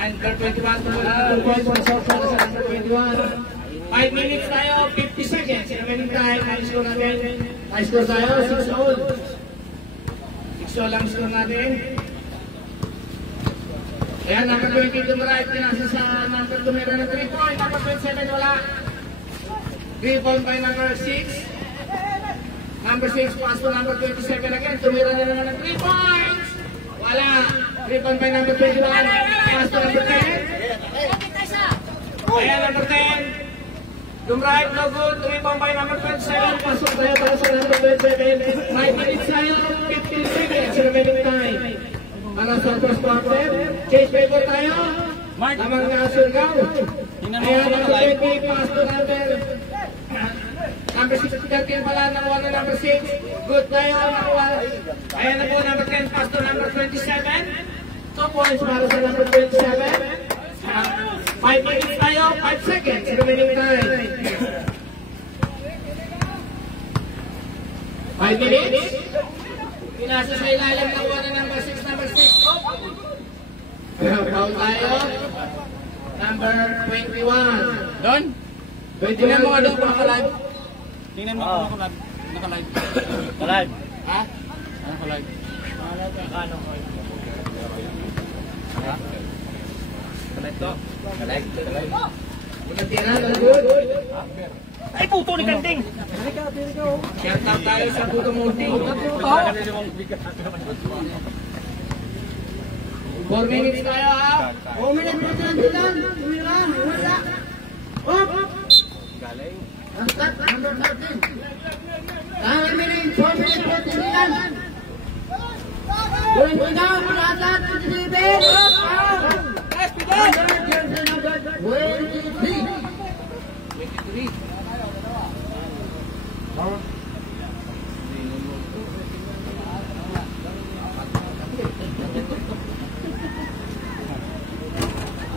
Under 21 to 2 points for South para sa under 21. 5 minutes tayo, 50 seconds. Remaining time, high score natin. High score tayo, 6-all. 6-all lang score natin. Ayan, number 20 Dumrive, pinasa sa number 2 meron ng 3 point. Number 27 wala. 3 point by number 6. Number 6, pass to number 27 again. Tumira na naman ng 3 points. Wala. 3 point by number 21. Pass to number 10. Ayan, number 10. Dumrive, no good. 3 point by number 27. Pass to tayo para sa number 27. 5 minutes tayo, 15 seconds remaining time. Para sa first quarter. Change paper tayo. Tamang na Surigao. Ayan, number 20. Pass to number 6, 13 pala, nakuha na number 6. Good tayo, nakuha. Ayan na po, number 10, pass to number 27. 2 points para sa number 27. 5 minutes tayo, 5 seconds. Remaining time. 5 minutes. Pinasa sa ilalim, nakuha na number 6, number 6. Foul tayo. Number 21. Don? Tingnan mo nga doon kung naka-live. Tingnan mo kung naka-live. Naka-live? Ha? Naka-live. Ano ko? Ha? Naka-live to? Naka-live? Naka-live? Pinatira, good. Ay, puto ni Kanting! Shout out tayo sa puto Munting. 4 minutes tayo ha. 4 minutes na lang. Tumira. Wala. Up. Galing. Start number 13. 4 minutes. 4 minutes. 14 lang. Going to down. Mulasan. 27. Up. Out. Yes, Pidon! 23.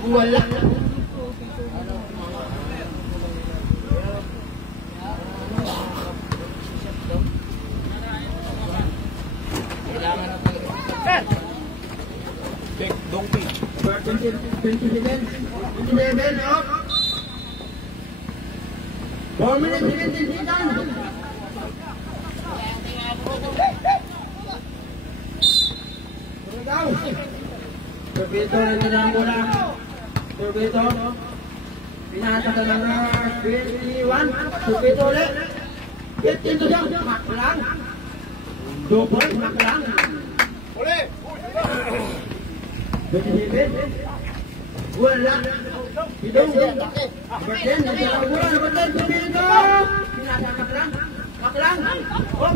Wala. Big donkey. 27 up. 4 minutes din done. Turbito na lang mula. Turbito. Pinasa ka lang na 21. Turbito ulit. 15 to siya. Maklang. 2 points. Maklang. Ulit! 27. Wala. Idong. Number 10. Number 10. Turbito. Pinasa maklang. Maklang. Oh.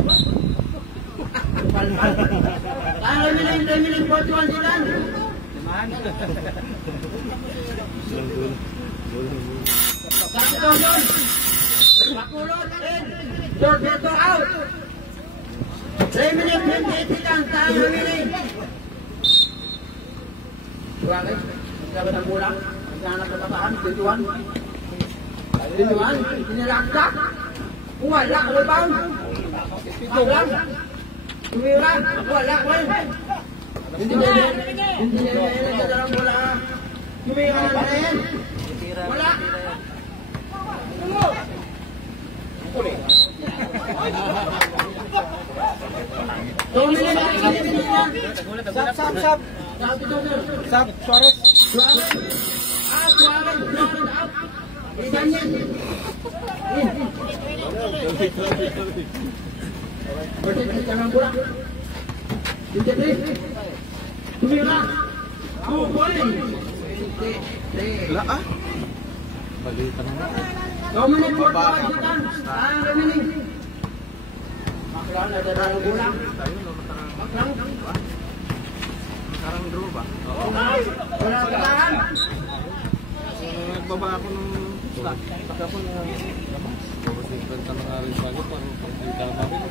Kaya minit 41 sila. Kasi doon. Makulot din. Torpedo out. 3 minutes 28 silang. Tayo minit. Suwagay. Sabi ng kulang. Maghanap na tataan. 21. 21. Pinilaksak. Wala. Rebound. Maglang. Tumira. Wala. Hindi na dalang bola. Tumira na rin. Wala. Sap. Sap, Suarez. Suarez. Isan yan. Berarti jangan kurang. Tumira. Boleh. Lah ah? Balitan mo. 2 minit po ito. Ang remaining. Maklang ada dalang kurang. Maklang. Sekarang draw ba? Wala katahan. Nagbaba ako ng stock. Pag ako na labas. Tapos nagbenta na nga rin pa ito. Pag-kita namin.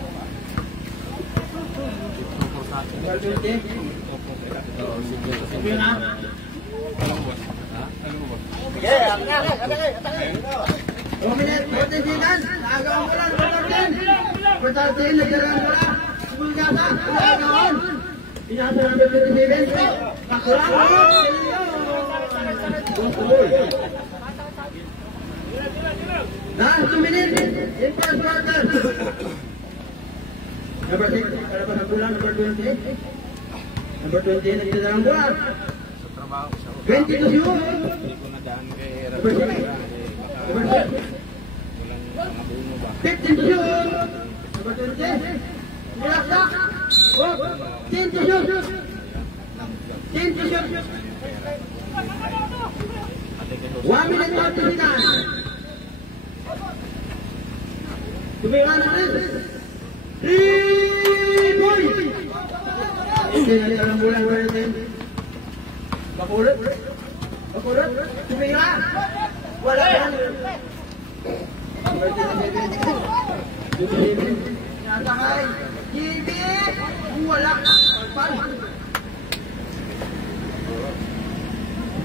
Last 2 minutes in first quarter. Number 6, kalaban ng bola, number 20. Number 20, nagtira ng bola. 20 to shoot. Number 6. Number 6. 15 to shoot. Number 20. Nilaksak. 10 to shoot. 10 to shoot. 1 minute 30 seconds. Tumira na rin. 3 points. Hindi na lang bulan natin. Bakulot. Bakulot. Tumira. Wala yan. Natakay. Gibi. Wala. Palpal.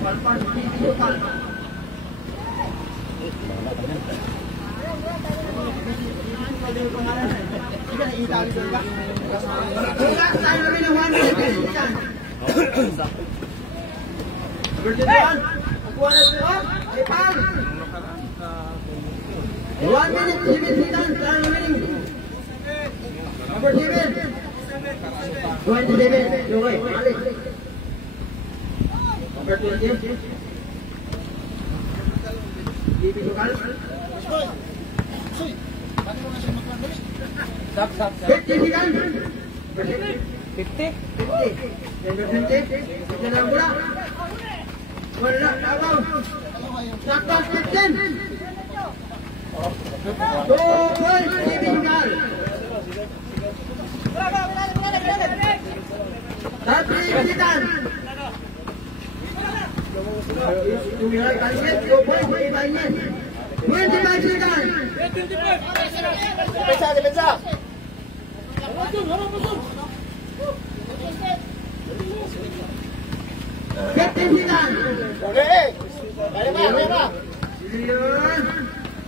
Palpal. Palpal. Bukas tayo namin ng 1 minute. Berjadian, nakuha na sila. Ipang. 1 minute, 7 seconds. Tayo namin. Number 7. 27. Okay, balik. Number 20. Bibi Sukal. 50 seconds. 50? 50. Number 20. Ito na mula. Wala. Abaw. Saktos 15. 2 points. Bibi Sukal. 30 seconds. Tumira kalimat. 2 points. Ibanyan. 25 seconds. Depensa. 15 seconds. Okay. Kaya ba?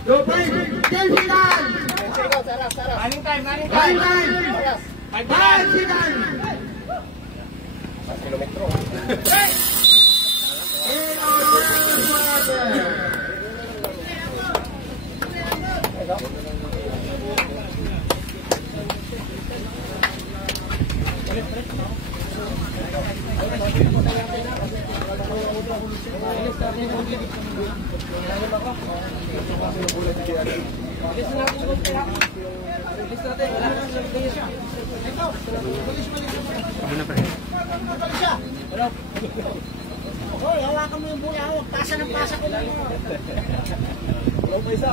2 points. 10 seconds. Running time. 5 seconds. Hoy, hawakan mo yung bola, huwag pasa ng pasa ko lang. Isa.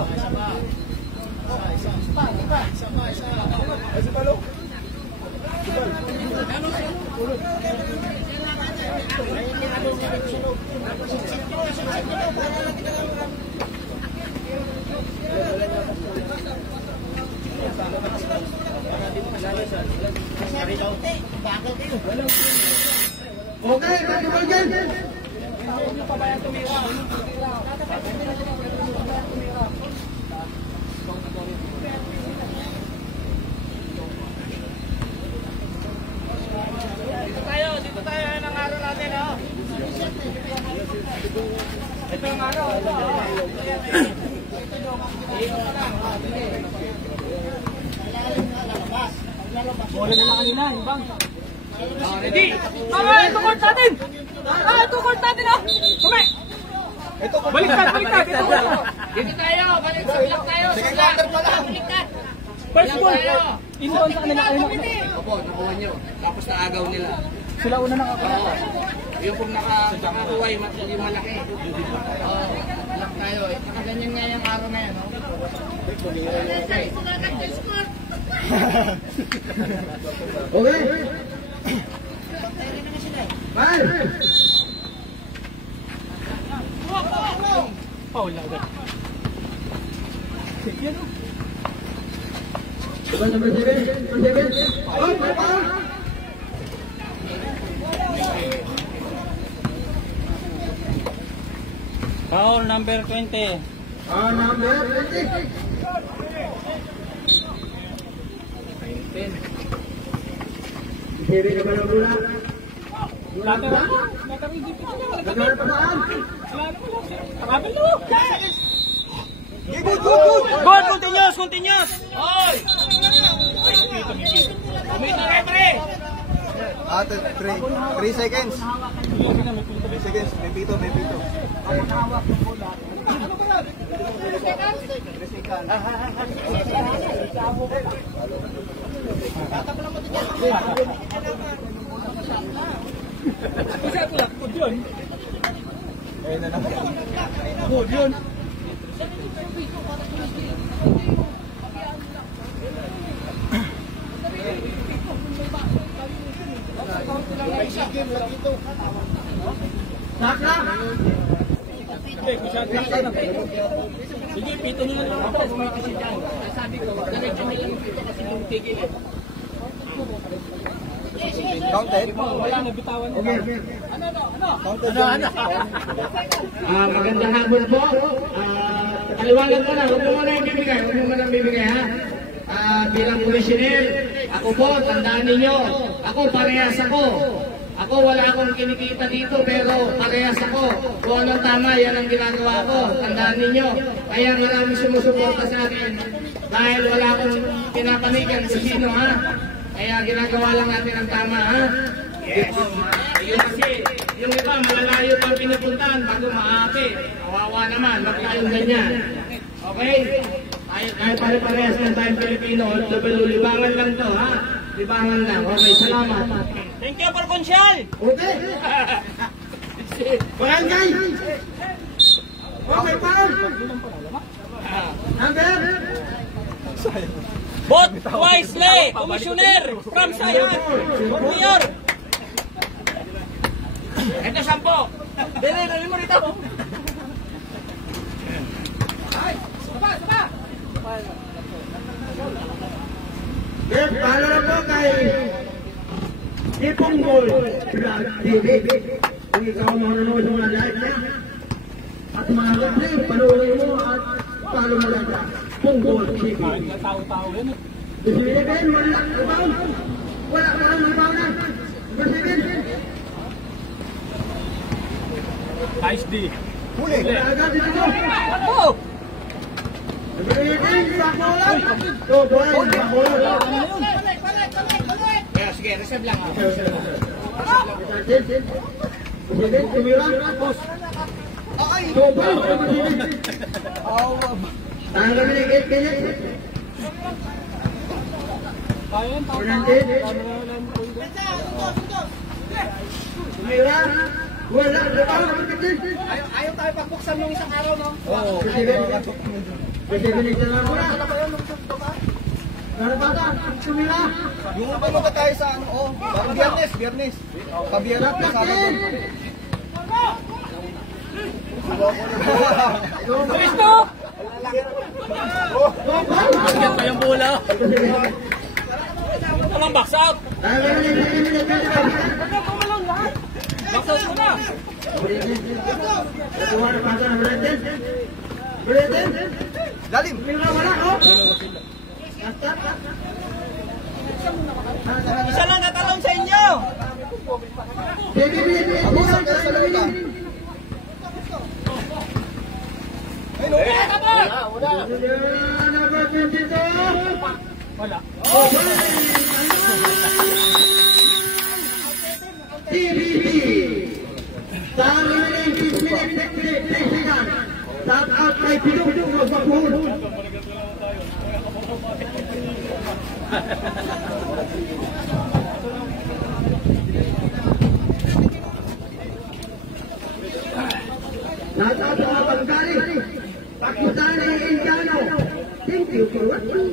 Okay, Bagyan. Dito tayo ng araw natin, oh. Ito ang araw, ito. Bola na kanina, yung bang. Ready? Mama, ito court natin! Ito court natin, oh! Sumay! Baliktad! Ito court! Dito tayo! Balik sa block tayo! Second quarter pa lang! First ball! Inbound sa kanila kayo. Opo, nakuha nyo. Tapos naagaw nila. Sila una nakakuha. Yung kung nakakuha yung malaki. Block tayo eh. Nakaganyan nga yung araw na yan, oh. Okay. Bye. Paul agad. Yan, oh. Number 7. Oh, Paul. Paul number 20. Number 20. Siri ka ba ng bola? Lateral. Nagkaroon pa saan? Good, continuous! Hoy! Kumita referee! 3 seconds. 3 seconds. May pito. Sakla! Sige, pito nyo lang ako. Sabi ko, diretso nyo lang yung pito kasi yung tigil eh. Counted. Wala na bitawan. Counted. Magandang hapon po. Kaliwanag ko na, huwag mo muna bibigay ha. Bilang komisyoner, ako po, tandaan ninyo, ako parehas ako. Ako wala akong kinikita dito pero parehas ako. Kung anong tama, yan ang ginagawa ko. Tandaan ninyo. Kaya maraming sumusuporta sa akin dahil wala akong pinapanigan kung sino ha. Kaya ginagawa lang natin ang tama ha. Yes. Yun kasi, yung iba malalayo pang pinupuntahan bago maate. Kawawa naman, wag tayong ganyan. Okay? Tayo pare-parehas ng tayong Pilipino. Libangan lang to ha. Libangan lang. Okay, salamat. Thank you for Consyal! Okay! Barangay! Okay, pal! Number! Vote wisely! Commissioner from Sayan! Mayor! Ito 10! Dali mo rito! Paano na po kay Ipong Ball Vlog TV. Kung ikaw manonood sa mga live niya at mga replay, panoorin mo at follow mo lang sa Punggol TV. Gusto nyo Ben, wala rebound. Wala rebound na. Number 7. Nice D! Huli. Wala agad dito. Ako! Number 18, Bacolan. So, boy, Bacolan. Kaya sige, reserve lang ha. President, tumira. So, boy, tanggal na yung 8 kanya. Tumira. Wala, Ayaw tayo pagbuksan nung isang araw, no? Oo. President, ito lang muna. Narabata, tumira. Yung ano ba tayo sa ano? Oh, Biyernes. Pabiyernes na Sabado. Kristo! Yan pa yung bola. Walang box out. Box out mo na. Lalim. Isa lang natalong sa inyo. Abusang ka sa lamita. Wala. TVP. Sa remaining 6 minutes, shout out kay Pinong Magpapul. Shout out sa mga pagkari. Pakutani Indiano. Thank you for watching.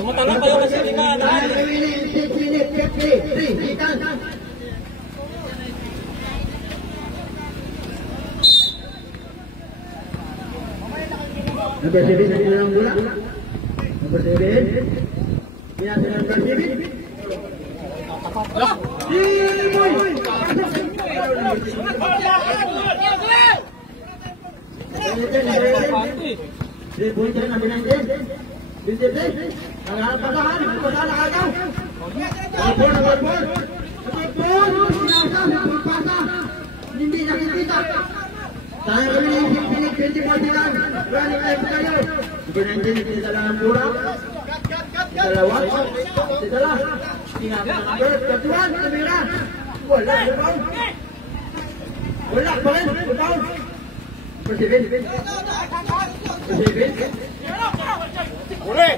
Tumutala kayo kasi hindi ka Sa remaining 6 minutes, 53. Ikan. Number 7 natin ang bola. Number 7. Pinasa number 7. 3 points na binanggit. 23. Nagkakapagahan. Wala na kagaw. Number 4. Sinasa. Pagpasa. Hindi nakikita. Tayo kami na yung pinig 24 silang. Running time kayo. Binanggit. Dala ang pura. Dalawa. Dala. Number 31. Kamera. Wala. Wala pa rin. Rebound. Persibin. Uli!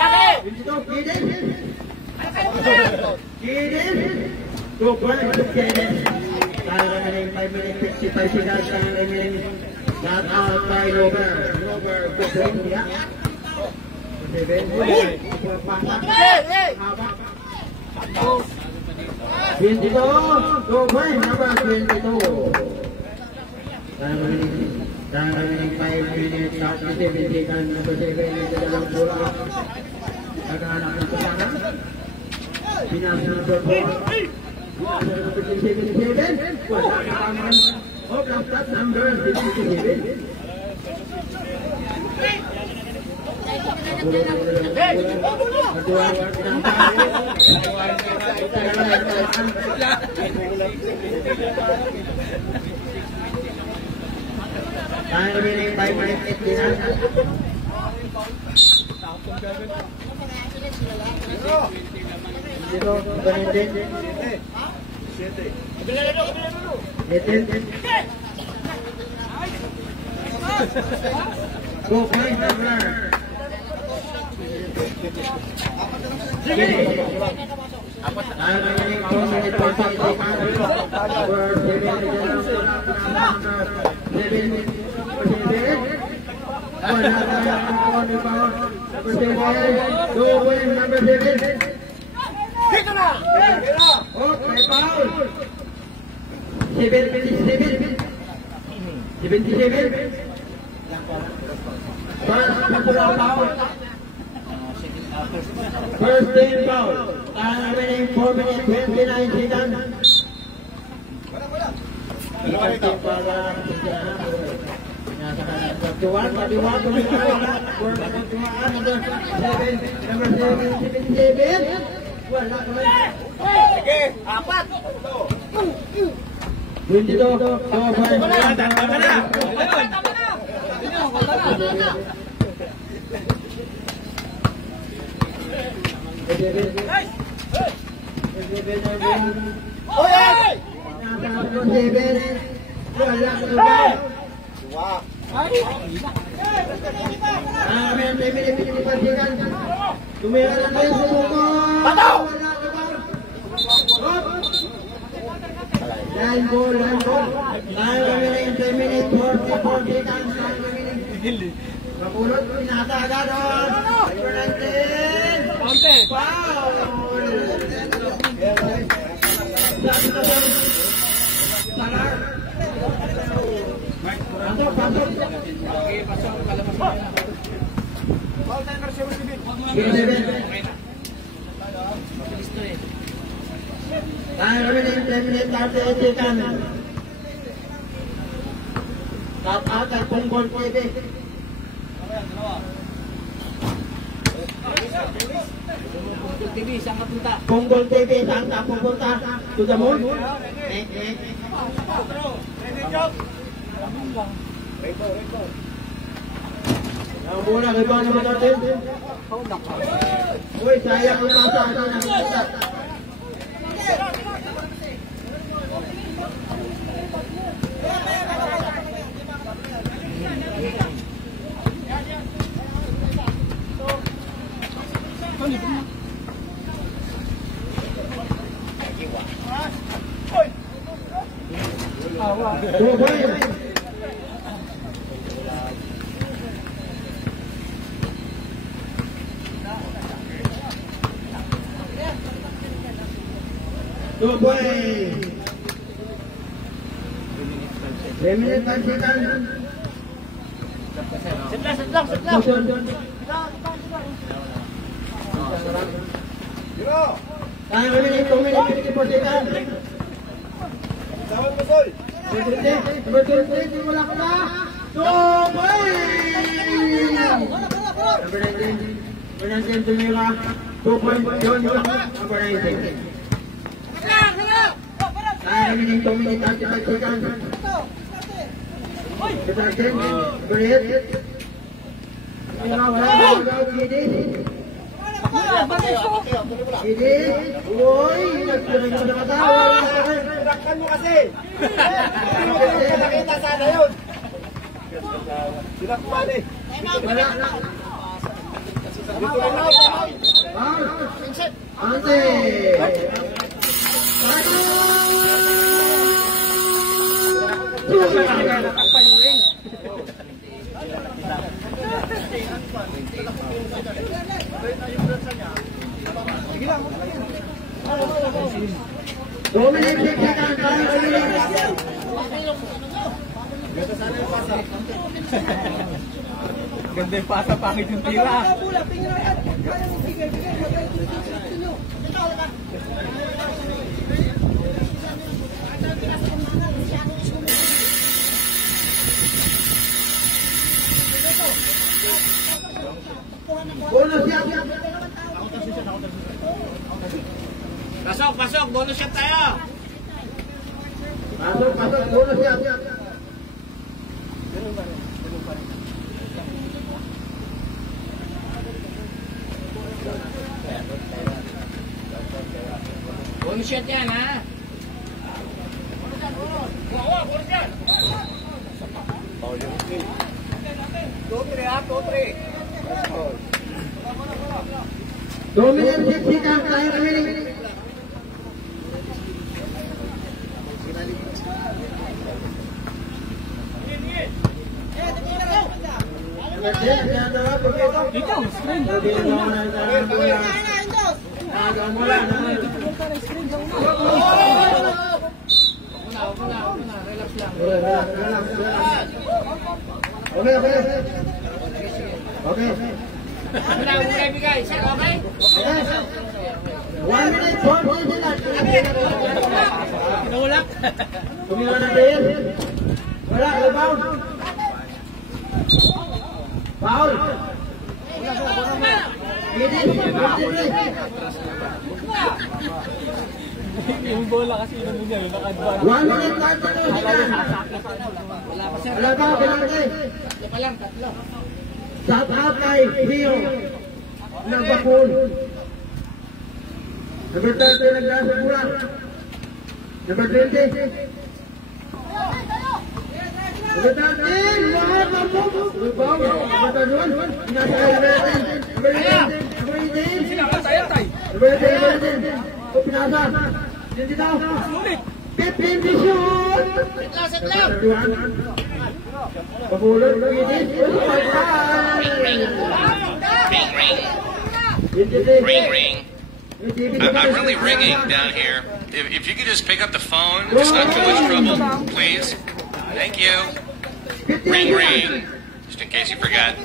Bakit? Dito, Kidin. Kidin. 2 points to Kidin. Tayo remaining 5 minutes 55 seconds. Tayo remaining not out by Lover. Lover, good point niya. Persibin. Hawak. 22. 2 points. Number 22. Tayo remaining 5 minutes 57 seconds. Number 7 ito dalang bola. Naghahanap ng kasama. Pinasunod po. 57. Wala na kaman. Oh, last number 57. Tayo remaining 5 minutes 89. Dito, ganito. 2 points number. Tayo remaining 4 minutes 47. Number 7. Dito na! Oh, may foul. 77. 77. First team foul. Time remaining 4 minutes 29 seconds. First team foul. Tuan, number 7. Wala naman. Sige, 4. 22. Tama na! Tumira lang kayo sa buko. Pataw! Line ball. Tayo remaining 10 minutes 44 seconds. Mapulot, pinata agad doon. Number 19. Foul! Salar. Pasok. Tayo remaining 10 minutes 38 seconds. Top out at Punggol TV. TV, saan ka punta? Punggol TV, saan ka pupunta? To the moon? Ang bola, iba naman natin. Uy, sayang yung mata. Ito nakikita. Two points. 3 minutes 5 seconds. Setlang. Tayo remaining 2 minutes 54 seconds. Number 23, wala ka na. Number 19 tumira. 2 points yun. Number 19. Remaining 2 minutes 35 seconds. Number 8. Gidi. Uy, nagtuloy mo na katawa. Rakkan mo kasi. Nakita sana yun. Sinakpan eh. Wala na. Ante. Ganda yung pasa, pangit yung tira. Bonus yan. Pasok, pasok. Bonus shot tayo. Pasok, bonus yan. Bonus shot yan, ha? Bonus shot. 2 minutes 6 seconds tayo remaining. Okay. Muna ibigay. Sir, okay? 1 minute 4 seconds. Pinulak. Tumira na din. Wala, rebound. Foul. Yung bola kasi yun niya, yung naka-advance. 1 minute 32 seconds. Wala pa, penalty. Tatlo pa lang, tatlo. Shout out kay Hio ng Bakun. Number 30 nagdasa pula. Number 20. Number 13, lahat ng po. Rebound. Number 21, nasa Number 18. Number 18. O pinasa. Hindi daw. 15 to shoot. Number 31. Pabulot ng itin. Ring, ring. I'm really ringing down here. If you could just pick up the phone, it's not too much trouble, please. Thank you. Ring, ring. Just in case you forgot.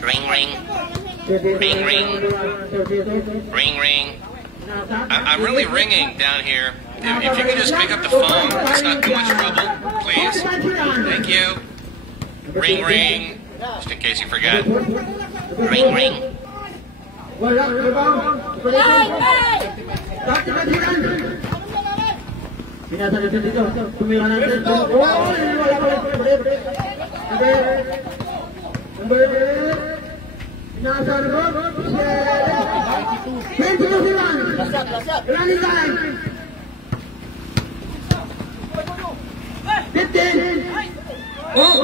Ring, ring. Ring, ring. Ring, ring. I'm really ringing down here. If you could just pick up the phone, it's not too much trouble, please. Thank you. Ring, ring. Just in case you forgot. Ring, ring. Wala, rebound. Pinasa na dito. Tumira na dito. Oh, wala pala. Number 8. Pinasa na dito. 22 sila. Running time. 15. Oh,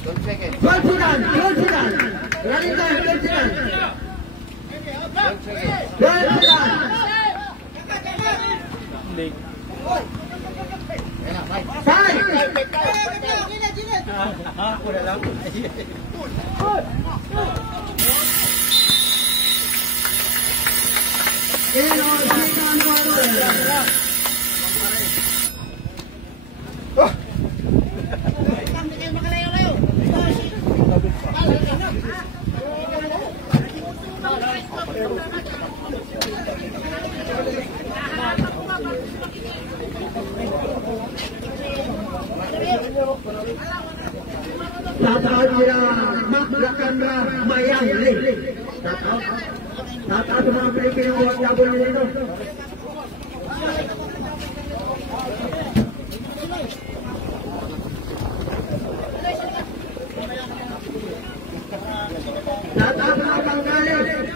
12 seconds. 12 seconds. Running time, 12 seconds. 12 seconds. Five. Shoutout sila Mac Lacandra Mayangli. Shoutout sa mga Pilipino OFW nito. Shoutout sa mga Bangladesh,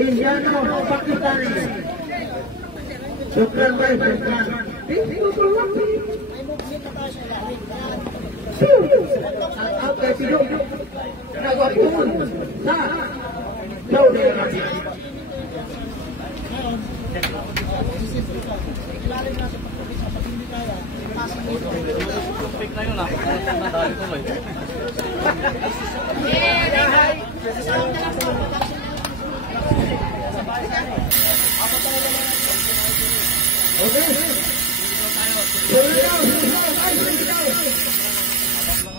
Indiano, Pakistani. Shukran bhai, shukran. Shoutout kay Pido. Nagwapun sa Saudi Arabia. Fake na yun ah. Nadali ko eh. Okay.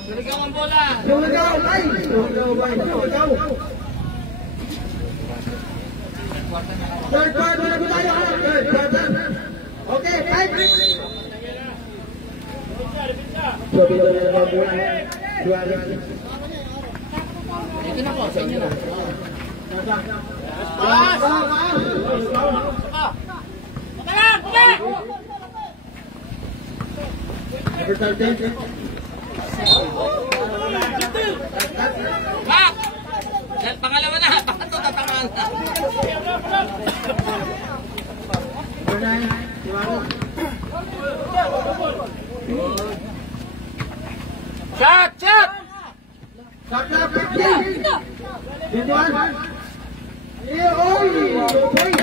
Suligaw ang bola. Suligaw, bay. Suligaw, bay. Suligaw. Third quarter na po tayo. Third quarter. Okay, five. So, dito na naman po na. Ito na po, sa inyo na. Number 13. Back! Pangalawa na, pangatlo tatamaan na. Number 9. Tiwaro. Shot! Shot! Shot na 50. 21. Oy! 2 points.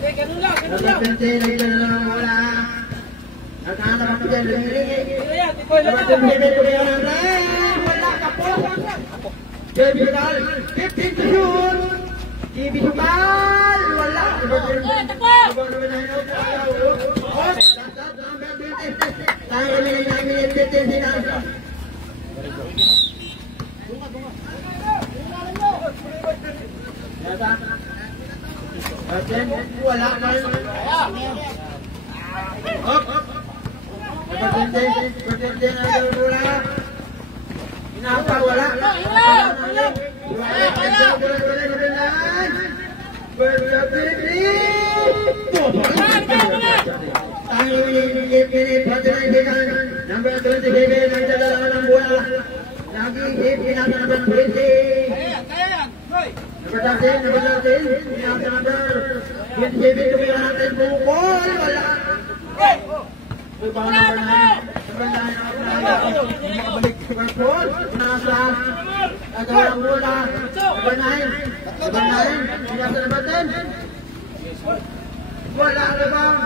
Ganun lang, ganun lang. Number 20. Nandiyan na lang wala. Nakahanap ako dyan. Number 20. Wala ka po. Baby Sukal. 15 to shoot. Baby Sukal. Wala. Tayo namin detention. Wala na yun. Up. Berhenti na bola. Kenapa wala? Number 27 ang dalawa ng bola. Lagi pinasa number 20. Number 13, pinasa number 27, tumira natin bukol. Wala. Number 9, makabalik Liverpool. Nasa agawang bola. Number 9, pinasa number 10. Wala na bang?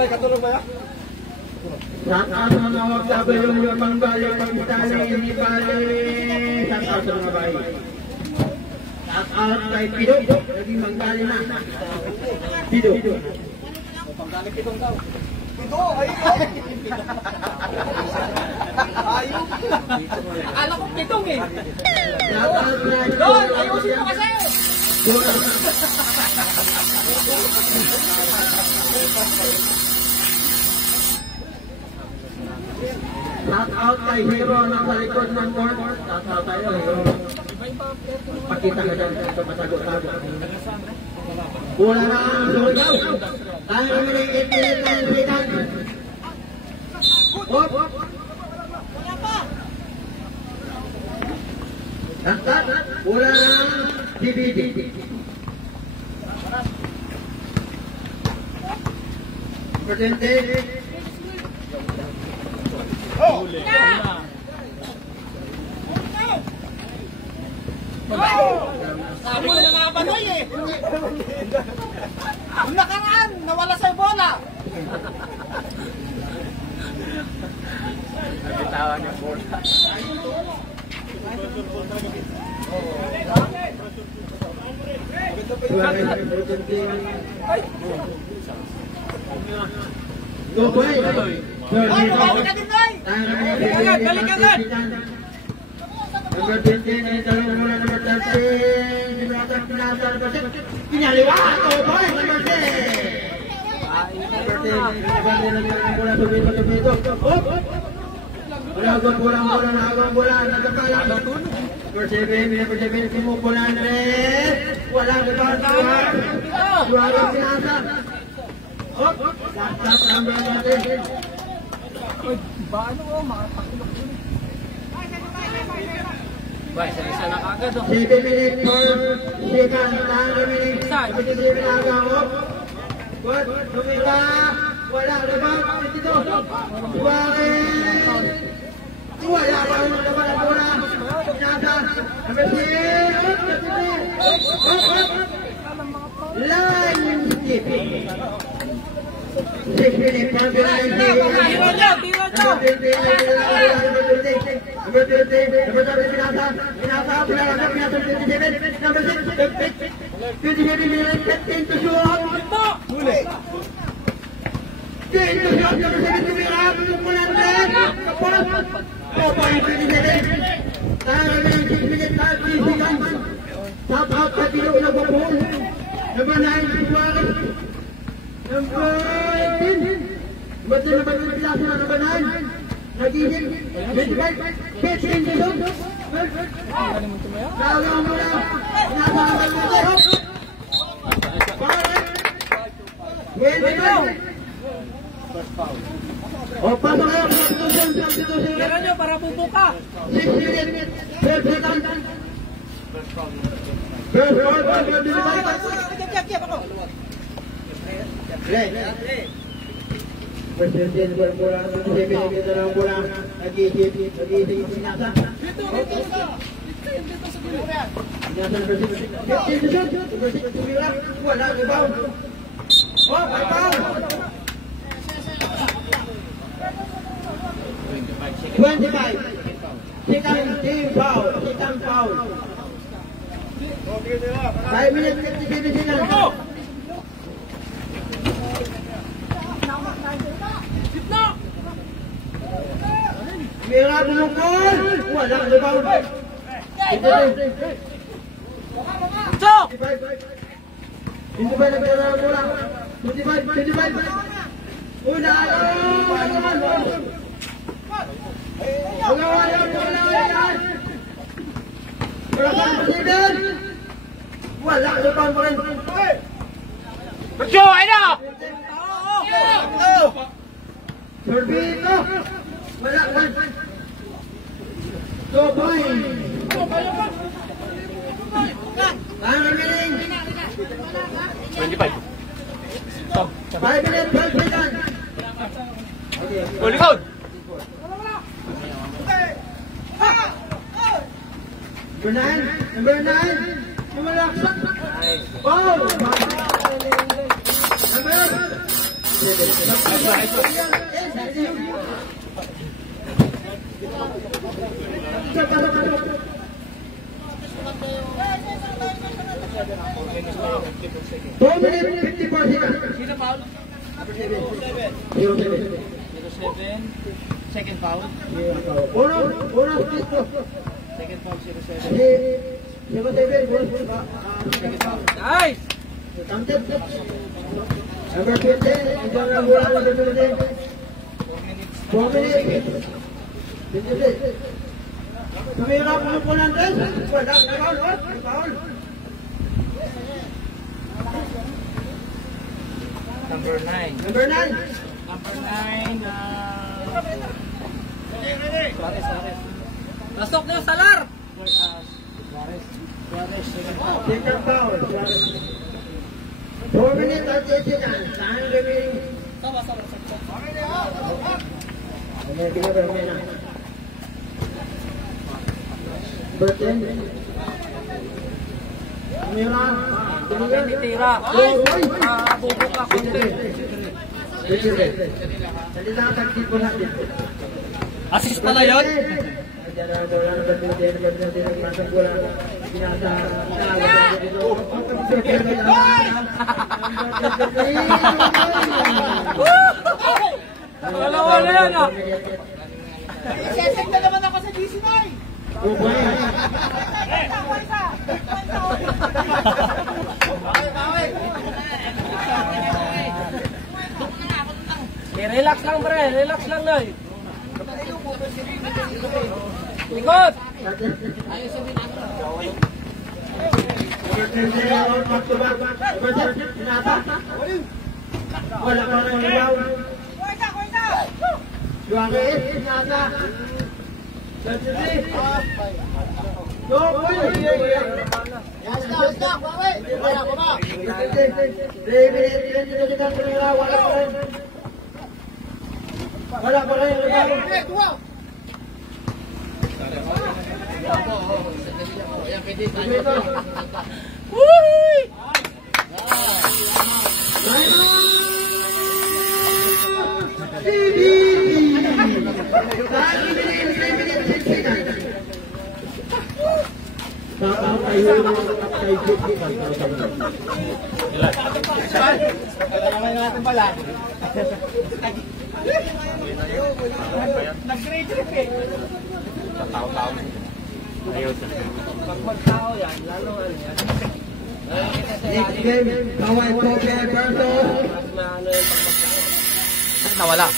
Katulog ba ya? Saka sa mga wagsabi yung pangbali, pagtali, hindi bali. Saka sa mga bayi. Saka kay Pido, naging manggali na. Pido. Panggali pitong daw. Alam ko pitong eh. Saka Don, ayusin mo kasi. Knock out kay Hero na sa likod ng court. Knock out tayo, Hero. Pakita ka dyan ito masagot-sagot. Bola na ang suligaw. Tayo naman ang 8 minutes na yung sitan. Hop! Knock out. Bola na ang DBD. Presente. Sabi ko na nga ba doon eh. Ang nakaraan, nawala sa bola. Nabitawan yung bola. Go boy. Ay, bumalik ka din, Noy. Balik agad. Number 20, naitanong muna number 13. Simulatang pinasa number 6. Pinaliwa! Oh boy! Number 10! Number 10, nagagawin ng bola. Tubito. Oh! Nagagawang bola. Nagkakalang. Number 7, sumupulan rin. Wala rebound. Suwarang pinasa. Oh! Last number 13. Ba, isa na kagad oh. 7 minutes for second. Tahan remaining. Kapitisin na agawop. Good. Tumira. Wala rebound. Dito. Suwarez. Wala pa rin naman ang bola. Pinasa. Number 6. Line skipping. 6 minutes. Number 19. Number 20, pinasa, number 6, 27 minutes, 15 to shoot. Huli. 10 to shoot, number 7 tumira, tumulan rin. Kapos. 4.27. Tahan remaining 6 minutes, 30 seconds. Top out, Katilo, nagpapul. Number 9, Suarez. Number 18. Betul number 15 number 9. Nag-isip. Mid-fight. Catch in the zone. Lagang mula. Nasahan mo ito. O, pasok kayo. Kira nyo para bubuka. 6 minutes. 12 seconds. First ball. Kiyap ako. Play. Presiden bola, kita dalam bola, lagi pinasa. Pinasa bersih, wala rebound. Oh, rebound. 25. Second team foul. 5 minutes 57 seconds. Mira bumukol. Walang rebound. Chok! Hindi ba nagdala ng bola? 25. Una. Walang rebound pa rin. Bacho, ay na! Sorbito. Wala ka. 2 points. Ang remaining 25. 5 minutes 12 seconds. Goal! Number 9. Sumalaksak. Oh! Two minutes 54 seconds. Sino foul? 07. 07. Second foul. Uno dito. Second foul 07. 07. Nice! Counted. Number 20. Ito ang bola number 20. 4 minutes. 56. Tumira po ng tres. Wala. Foul. Number 9. Number 9. Number 9. Suarez. Pasok niyo, Salar! Suarez. Second foul. 4 minutes at 8 seconds. Time remaining. Ayan, tingnan mo na. Bertin. Tumira. Titira. Bubuka konti. Jadi lang tagtip ko natin. Assist pala yun? Ayan, bola number 20. Masang bola. Pinasa. Wala yan ah. Sesek na naman ako sa GC9. 2 points. Relax lang, pre. Relax lang, Noy. Ikot! Wala ka ng ilaw. Suarez, nasa. Wala pa rin. Nag-grade trip eh. Pag-tao yan, lalo ano yan. Next game, Kawai Kobe versus Nawala.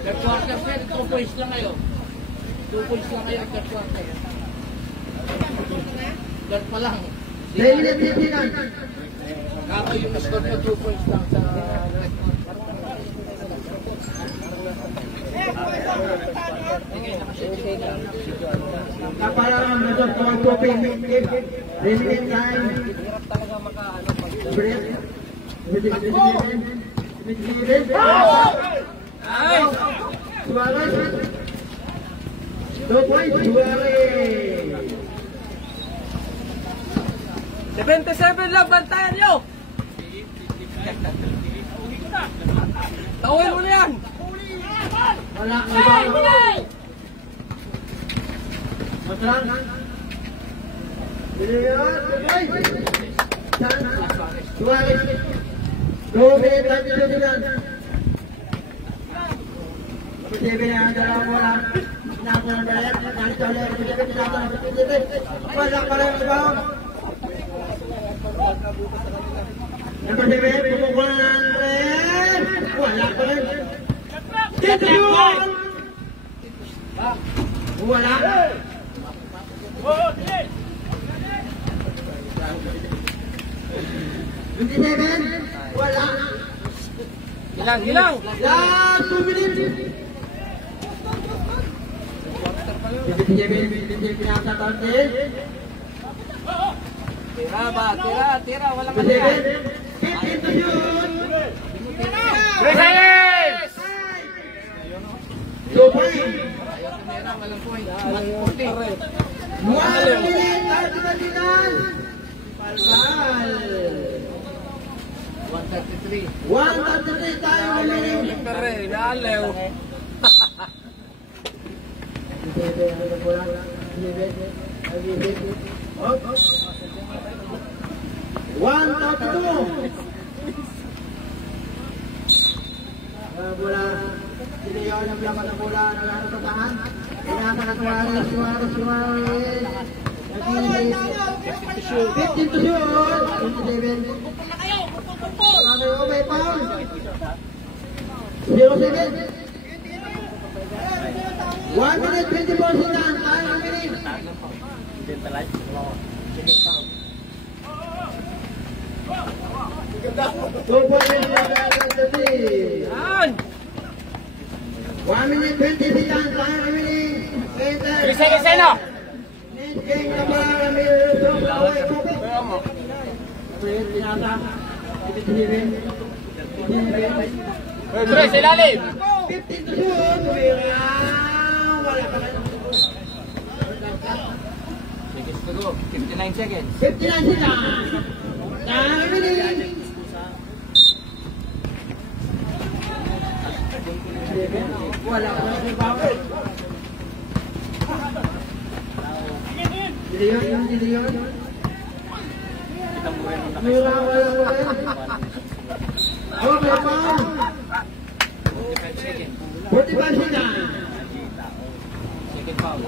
third quarter, sir. 2 points lang kayo. 2 points lang kayo third quarter. Third pa lang. David Tipinan. Ako yung score ko 2 points lang sa Kapalaran na doon Kawai Kobe game. Remaining time. hirap talaga makaano pag Break. Nice! Suarez. 2 points. Suarez. 77 lang, bantayan nyo! Tawin mo na yan! Wala ang iba. Masang. Suarez. Kobe Tipinan. Kobe ang dalawang bola. Nasa ng bayan. Nasa ulit. Wala pa rin ang iba. Number 7, pumukulan rin. Wala pa rin. Tituan! Wala. Wala. Ilang! Last 2 minutes. 57 pinasa Tartil. Tira ba? Tira! Walang 15 to shoot. 3 seconds! 2 points. Ayaw tumira, walang point. 140. 1 minute. Tartil. Palpal. 133. 133 tayo remaining. Pare, naalew. One, bola Sileo ng laman ng bola nagano sa tahan. Inasa na Suarez. 15 to shoot. 27. May foul. 0-7. 1 minute 24 seconds. Tayo ang minute. 2 points. Yan! 1 minute 20 seconds. Tayo ang minute. 3 seconds na! Next game na Ramiro from Kawai Kobe. Tres, ilalim! 15 to shoot. Tumira. Wala pa rin. 59 seconds. 59 seconds. Timing. Wala pa rin power. Diliyon. Mira, wala. Okay, power. 45 seconds. foul.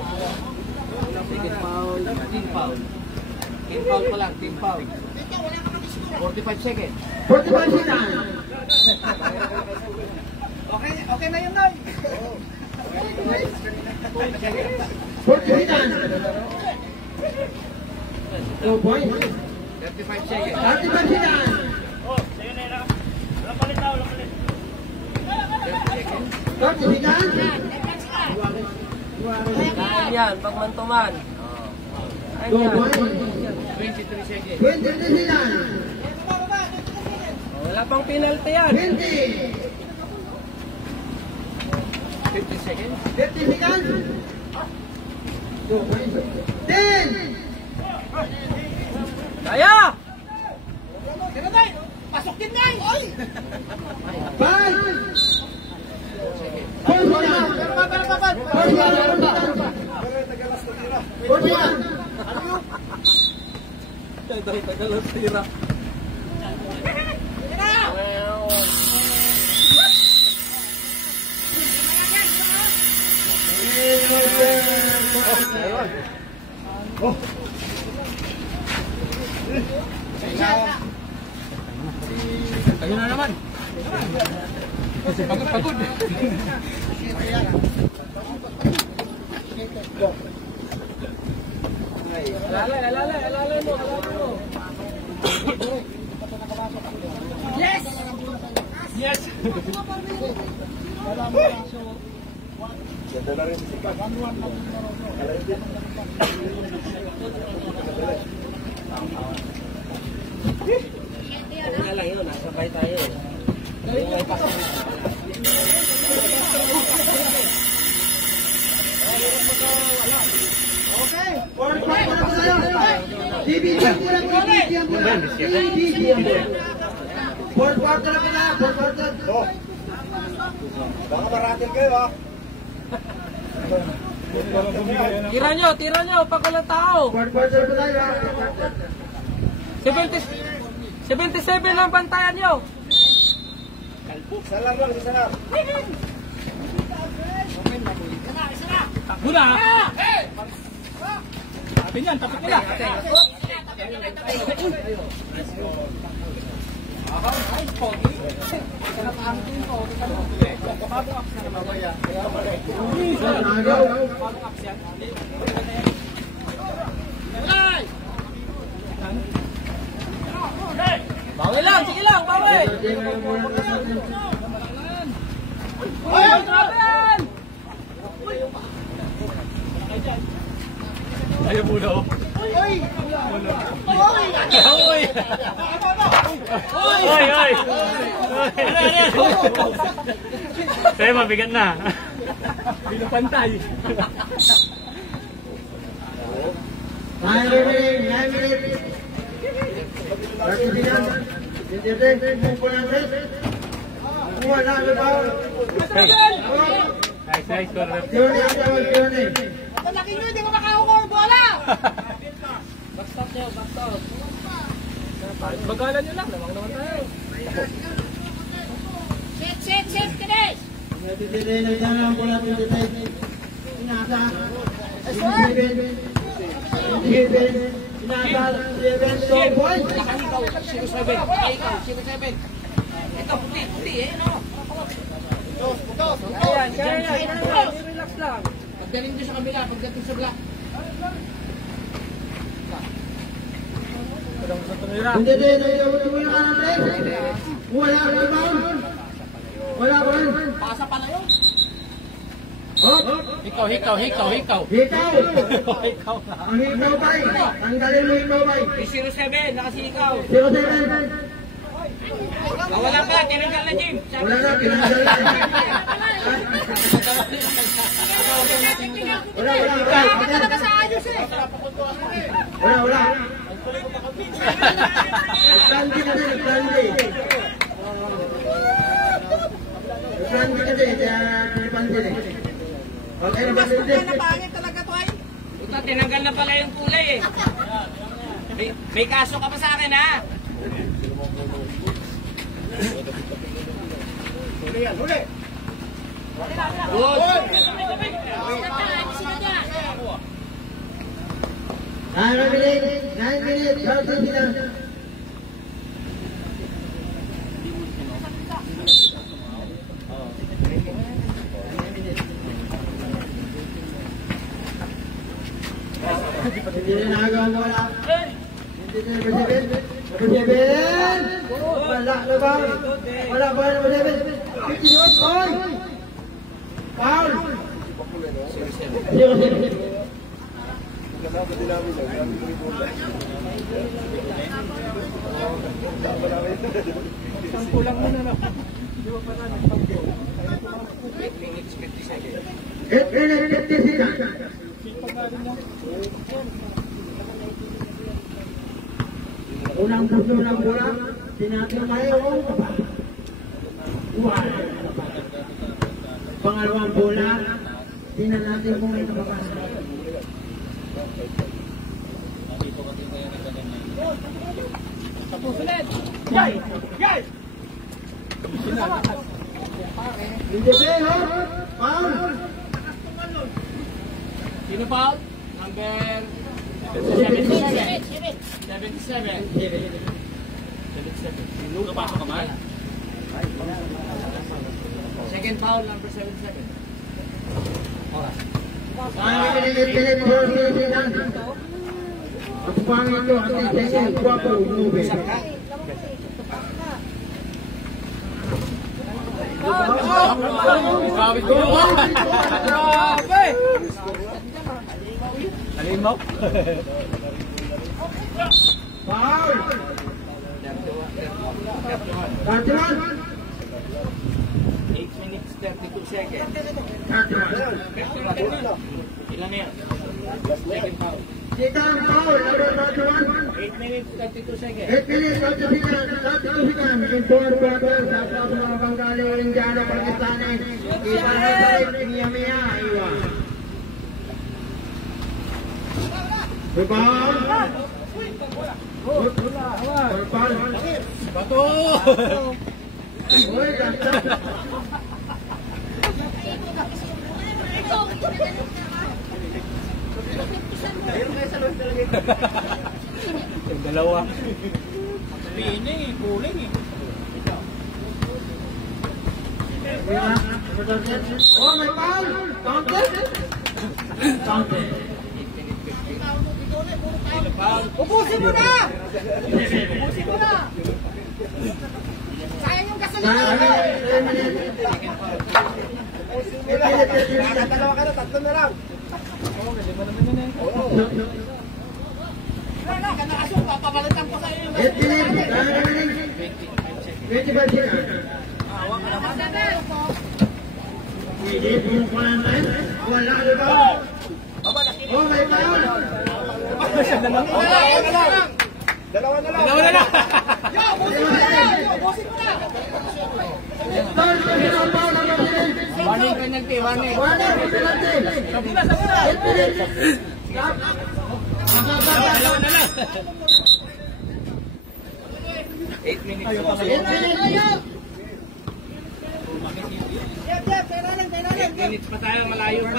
Second foul, team foul. Team foul pa lang, team foul. 45 seconds. 45 seconds. Okay na yun, Noy. 40 seconds. 2 points. 35 seconds. 35 seconds. 30 seconds. Kain yan, pag man-to-man. 2 points. 23 seconds. 23 seconds. Wala pang penalty yan. 20. 50 seconds. 50 seconds. 2 points. 10. Kaya! Pasok din na! 5. 4 seconds. Kayo na naman. Pagod. Alalay mo. Yes! Wala lang yun, nasabay tayo. Okay. 4 points na po tayo. DBGM po lang. DBGM po. 4 quarter na pala. 4 quarter. Baka maratil kayo ha. Tira nyo, pag walang tao. 4 quarter po tayo. 77 lang bantayan nyo. Salam lang, salam. Takbo na! Tapin yan, tapin nila. Bawi lang, sige lang, bawi! Ay, travel! Ayaw muna oh. Oy! Saya mabigat na. Bilang pantay. 9 minutes. 30 seconds. 23. Move lang, Chris. Wala na ba? Nice, correct. Yun. Malaki nyo, hindi ko makakuha bola! Backstop nyo, backstop. Bagalan nyo lang, lamang naman tayo. Set, kinis! Natitiri, nagdala po natin dito. Inasa. 7 points. Ikaw, 07. Ikaw, puti eh, no? Ayan, relax lang. Pagdating doon sa kabila, pagdating sa black. Hindi, tumulong ka natin. Wala ka rebound. Wala ka rin. Pasa pala yun. Hikaw. Hikaw. Ang hikaw bay. Tanggalin mo hikaw bay. 07, nakasikaw. 07. Wala pa, tinanggal na Jim. Wala na, pinanggal na. Wala. Nagplandi ka din. Okay na ba? Puta, tinanggal na pala yung kulay eh. May kaso ka pa sa akin ha. Huli. Good. 9 minutes, 30 seconds. Hindi na nagawang wala. Hindi na number 7. Wala na ba? Wala ba number 7? 50 yun. Oy! Foul! 0-0. Kulang mo na lang. 8 minutes, 50 seconds. 8 minutes, 50 seconds. Unang puso ng bola, tinatamayo ang kapa. Wala. Pangalawang bola, tingnan natin kung may kapapasa. Tapos ulit. Yay! Yay! Hindi sa'yo, foul. Sino foul? Number 77. 77. Kapasok ka man? Second foul, number 77. Pilit po siya. Ang pangit ito, at isa yung guwapo, nube. Grabe ko. Grabe! Alimaw. Foul! 31! 8 minutes, 32 seconds. 31. Ilan na yan? Second foul. Second foul, number 31. 8 minutes, 32 seconds. 8 minutes, 32 seconds. In 4 quarters, at sa mga panggaling Olimpiano, Pakistani. Kita na sa rin, Miya, Iwa. Rebound. Foul. Bato! Uy, ganda. Yung dalawa. Sabihin niya eh, kuling eh. Oh, may foul! Counted! Counted. Ubusin mo na! Ubusin mo na! Sayang yung gasolina mo! Dalawa ka na, tatlo na lang. Wala ka na kaso, papapalitan ko sa'yo yung 25 seconds. Hindi po kulantan. Wala na ba? Oh, may foul! Dalawa na lang! Dalawa na lang! Yo, ubusin mo na! Ubusin mo na! Warning penalty, warning. Dalawa na lang. 8 minutes. 8 minutes pa tayo, malayo pa.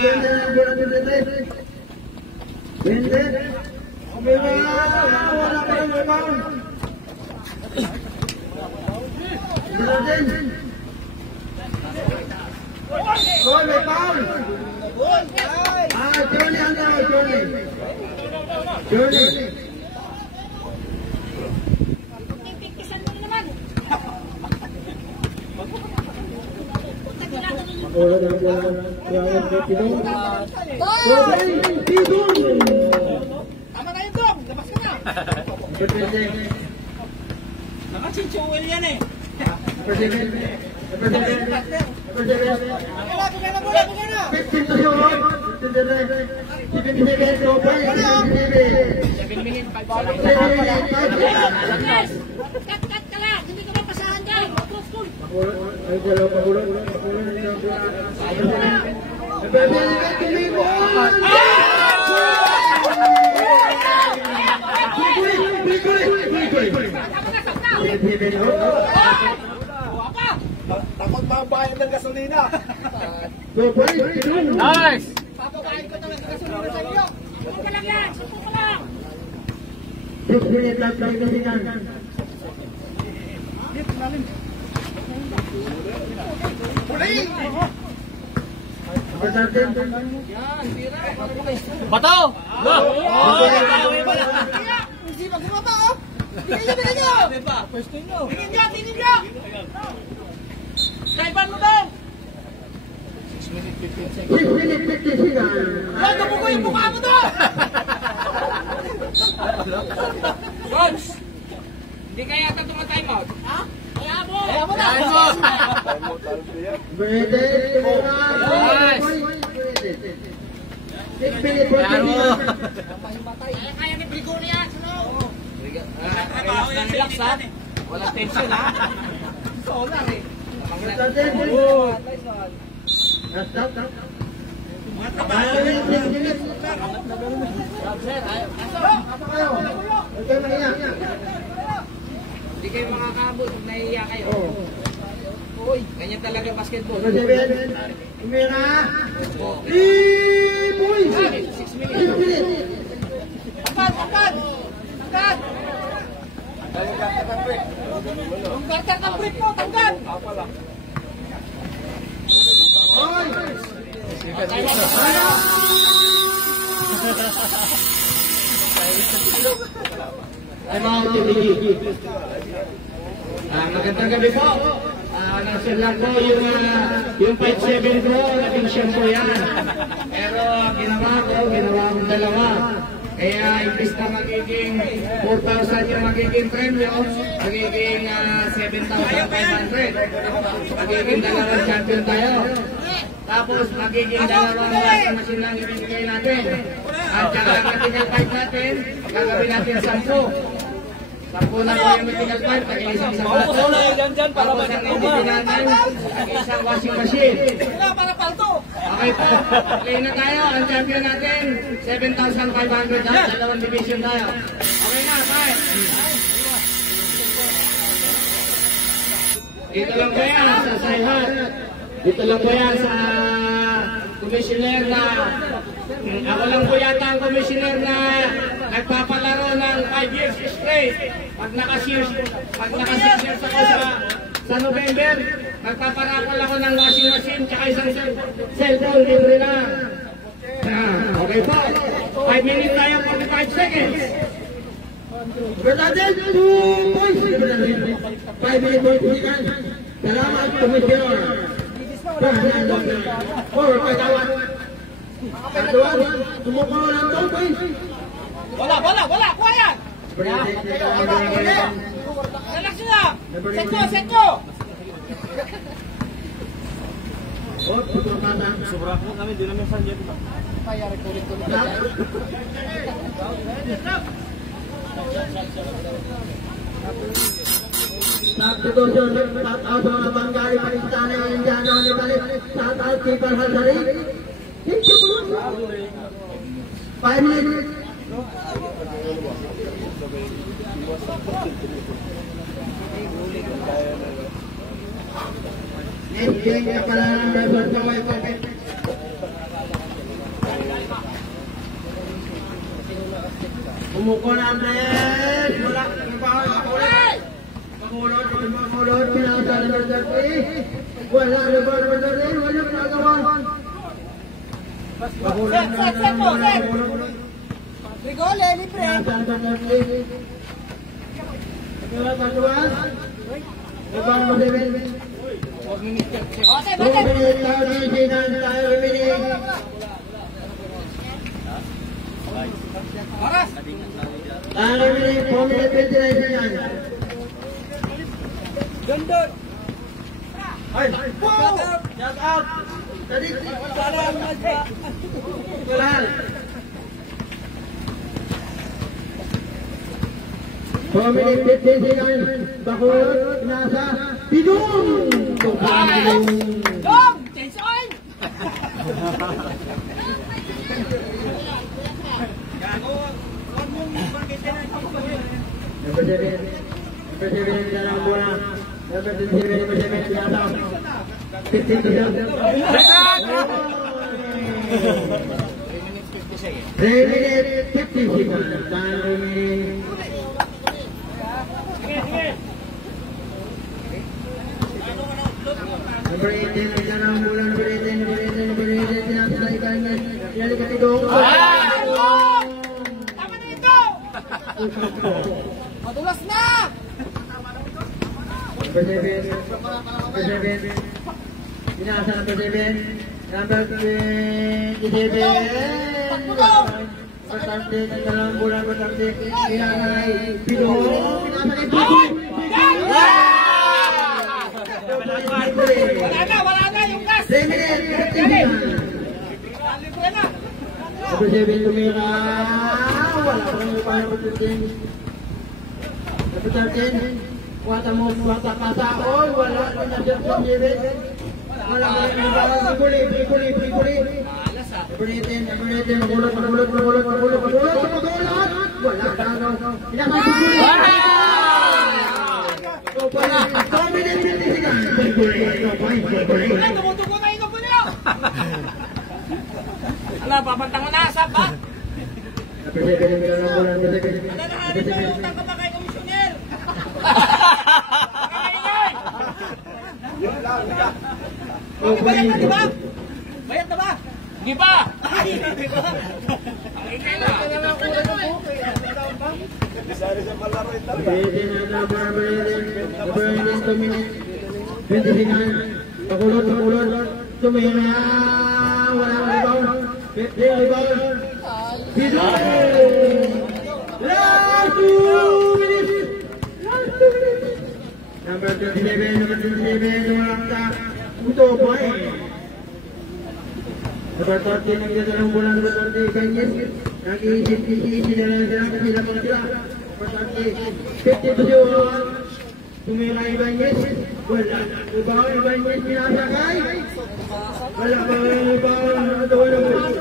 Oh, may foul! Johnny ang daw, Johnny. Johnny. Pipiktisan mo na naman. Tama na yun, Dong! Labas ka na! Nakachitsuwil yan eh. Bugay na! 15 to shoot. 17 seconds, open. 7 minutes, 5 seconds. Cut ka lang. Hindi ka mapasahan dyan. Ay, dalaw, pagulot. Takot mga bayan ng gasolina! Nice! Papabahin ko talaga gasolina sa inyo! Suko ka lang yan. Suko ka lang. 6 minutes left lang kasi yan. Bato! Hindi ba gumawa oh? Tingin nyo! Tingin nyo! Kaiban mo daw! 6 minutes 50 seconds. Bago mo ko yung mukha mo daw! Coach! Hindi kaya ata tumatime out? Ha? Kaya mo! Kaya mo na! Ready? 6 minutes 40 Kaya ni Brigo niya! Relax ha? Walang tension ha? Solar eh! Hindi kayo makakabot pag nahihiya kayo. Uy, ganyan talaga basketball. 6 minutes. Angkat! Angkat! Angkat! Ang gata ng brick mo! Tangkat! I'm out to begin. Magandang gabi po. Nasa lang po yung 5-7 ko, naging siyam po yan. Pero ginawa kong dalawa. Kaya imbis na magiging 4,000 yung magiging premyo, magiging 7,500. Magiging dalawang champion tayo. Tapos magiging dalawang washing machine lang ibibigay natin. At saka ang vertical pipe natin, gagawin natin 10. 10 na po yung vertical pipe, tag-isang sa plato. Tapos ang ibigay natin, tag-isang washing machine. Wala para palto! Okay po, play na tayo. Ang champion natin, 7,500 ha? Dalawang division tayo. Okay na, fine. Dito lang po yan sa Saihat. Dito lang po yan sa commissioner na ako lang po yata ang commissioner na nagpapalaro ng 5 years straight. Pag naka-6 years ako sa November, nagpaparakol ako ng washing machine tsaka isang cellphone, libre lang. Okay po, 5 minutes tayo, 45 seconds. Bertahan 2 points. 5 minutes 40 seconds. Salamat, Commissioner. Or kagawad. Kagawad, tumukulo ng 2 points. Wala! Kuha yan! Relax nyo na! Set nyo! Sobra po kami, di namin saan dyan. Substitution, shout out mga Bangali, Pakistani, Indiano, Nepali, shout out Keeper Hazari. 5 minutes. Next game na pala ng Rebel sa White Open. Umuko na Andres. Wala. Makulot. Pinasa na number 30. Wala na number 30. Wala na nagawa. Makulot na number 30. Rigole, libre! Pinasa na number 30. Pagkala pagkawan. Ibang mo 7. Bate! 2 minutes, 30 seconds tayo remaining. Oras! Tayo remaining 4 minutes 29 seconds. Gandot! Ay! Wow! Shout out! Tadi! Salamat sa... Kulal! 4 minutes 15 seconds. Bakulot, nasa Pidong! Dong! Change oil! Number 7 dalam bola. Number 7 di atas. 15 seconds. 3 minutes 50 seconds. Time remaining. Number 18, nagdarang bulan. Number 18, sinasaikan niya. Pinalik at idong. Tama na ito! Madulas na! Number 7. Pinasa number 7. Number 27. Patante, nagdarang bulan. Patante, pinasay. Pidong. Pinasa kay Pidong. Wala na yung gas! 3 minutes, 15 seconds. Libre na! Number 7 tumira. Wala pa rin upaya number 13. Number 13. Kuwata mo, kuwata kasa. Oy, wala rin na siya sa 7. Wala pa rin upaya. Piguli. Number 18. Magulot. Wala ka no. Pinaka piguli. Wala. 2 minutes, 15 seconds. Piguli. Tumutubo na ito po niyo! Ala, papantang na, asap ba? Number 7 nagdarang bulan. Number 7. Nanaharin mo yung utang ka pa kay komisyoner! Bayad na, di ba? Bayad na ba? Hindi pa! Hindi pa! Ay, kailangan na lang kulang ng buko. Pagulot. Tumira. Wala ka rebound. 15 rebound. Pidong. Last 2 minutes. Number 27. Tumakta. 2 points. Number 13, nagdadalang bulan. Number 30, Ganyes. Nag-iisip-isip na lang sila kasi lapang sila. Number 30, 50 to 0. Tumira Ibanez. Wala. Ubaw Ibanez pinasakay. Wala pa rin ubaw. Natawa naman.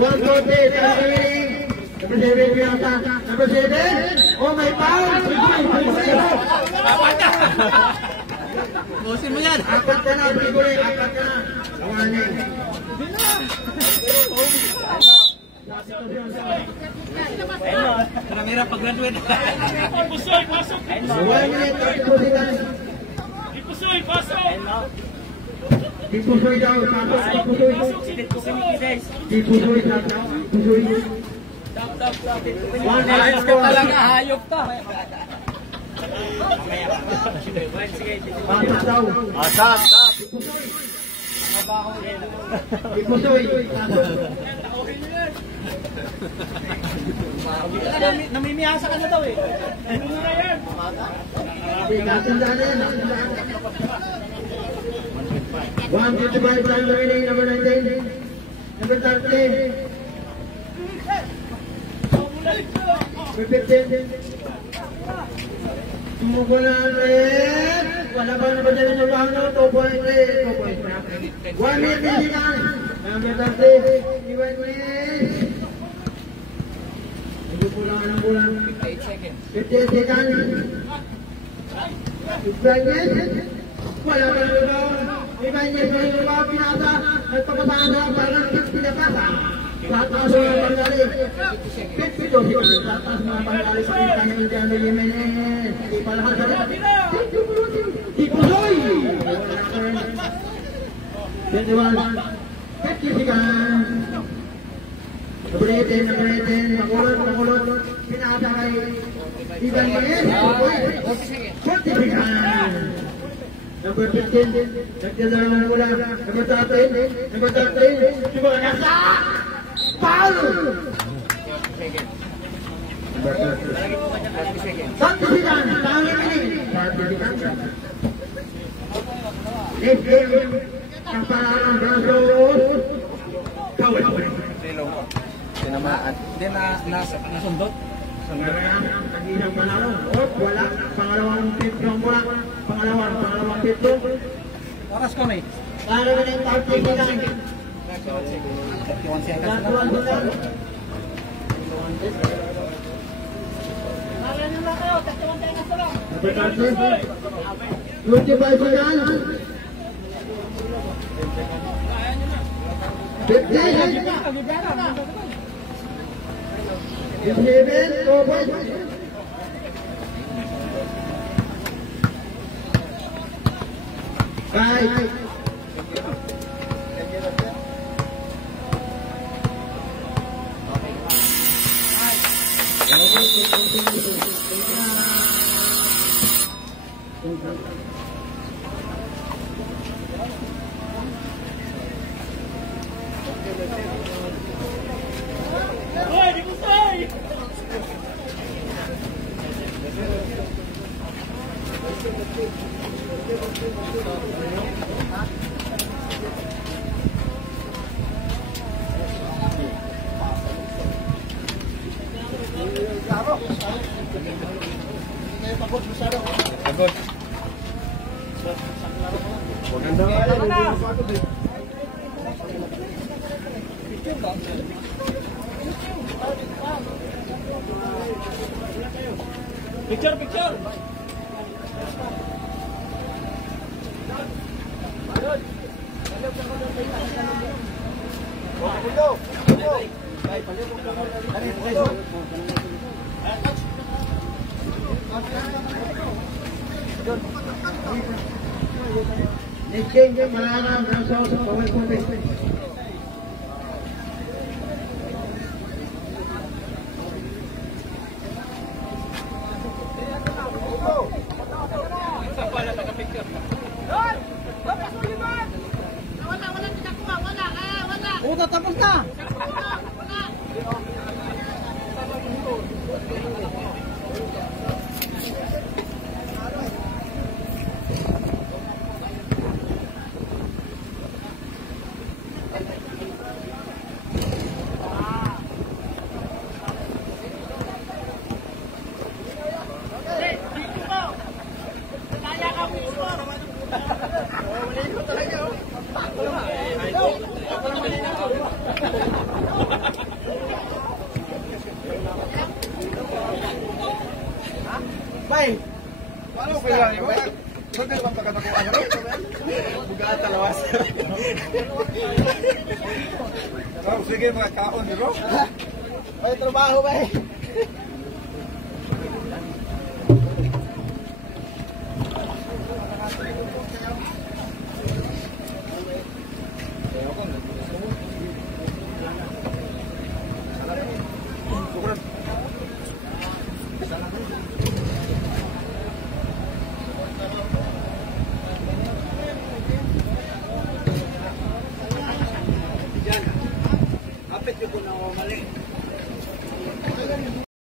140, targeting. Number 7, pinasa. Number 7. Oh, may foul. Bosin mo yan! Apat ka na, Piguli. Apat ka na. Lawanin. Ramira pag-graduate. Ipusoy, pasok! 1 minute, 32 seconds. Ipusoy, pasok! Dipusoy daw. Dipusoy. Dipusoy. Ayos ka talaga, hayop ka. Pasok daw. Asap! Dipusoy. Namimiyasa ka na daw eh. Nakasundaan na yan. 155 round remaining. Number 19. Number 30. Number 15. Tumuko na ang red. Wala ba na ba dyan yung bangno? 2 points. 1 minute physical. Number 30. Iwan minutes. Hindi po lang ang bulan. 8 seconds. 58 seconds. Ibanez. Wala ba na ba? Ibanez. Wala na ba? Pinasa. Nagpapasada. Parang pinapasa. Tatas mga panggali. 52 seconds. Tatas mga panggali. Pakita niyo dyan na Jimenez. Hindi pa lahat sa lahat. Tipusoy! 21. 50 seconds. Number 18. Makulot. Pinasa kay Ibanez. 40 seconds. Number 15. Nagdadala ng mula. Number 13. Diba nasa? Foul! 30 seconds. Tangin ini. 30 seconds. Next game. Kapalaan Brazos. Kawal. Tinamaan. Hindi nasundot. Nag-isang panalo. Wala. Pangalawang pitong mula. Pangalawang pitong. Oras ko na eh. Lalo na yung 30 seconds. 31 seconds. 31 seconds. Number 30. 25 seconds. 50 seconds. 57. 4 points. Five. Picture, picture. Nicking yung malangang nasa sa pawal-pawal. Wala, tapos na. Bay, Paano kaya yun? Saan kayo bang pagkatakuan nyo? Bugaan talawas. Sige mga kaon nyo. may trabaho ba eh? Kapit yung na mali.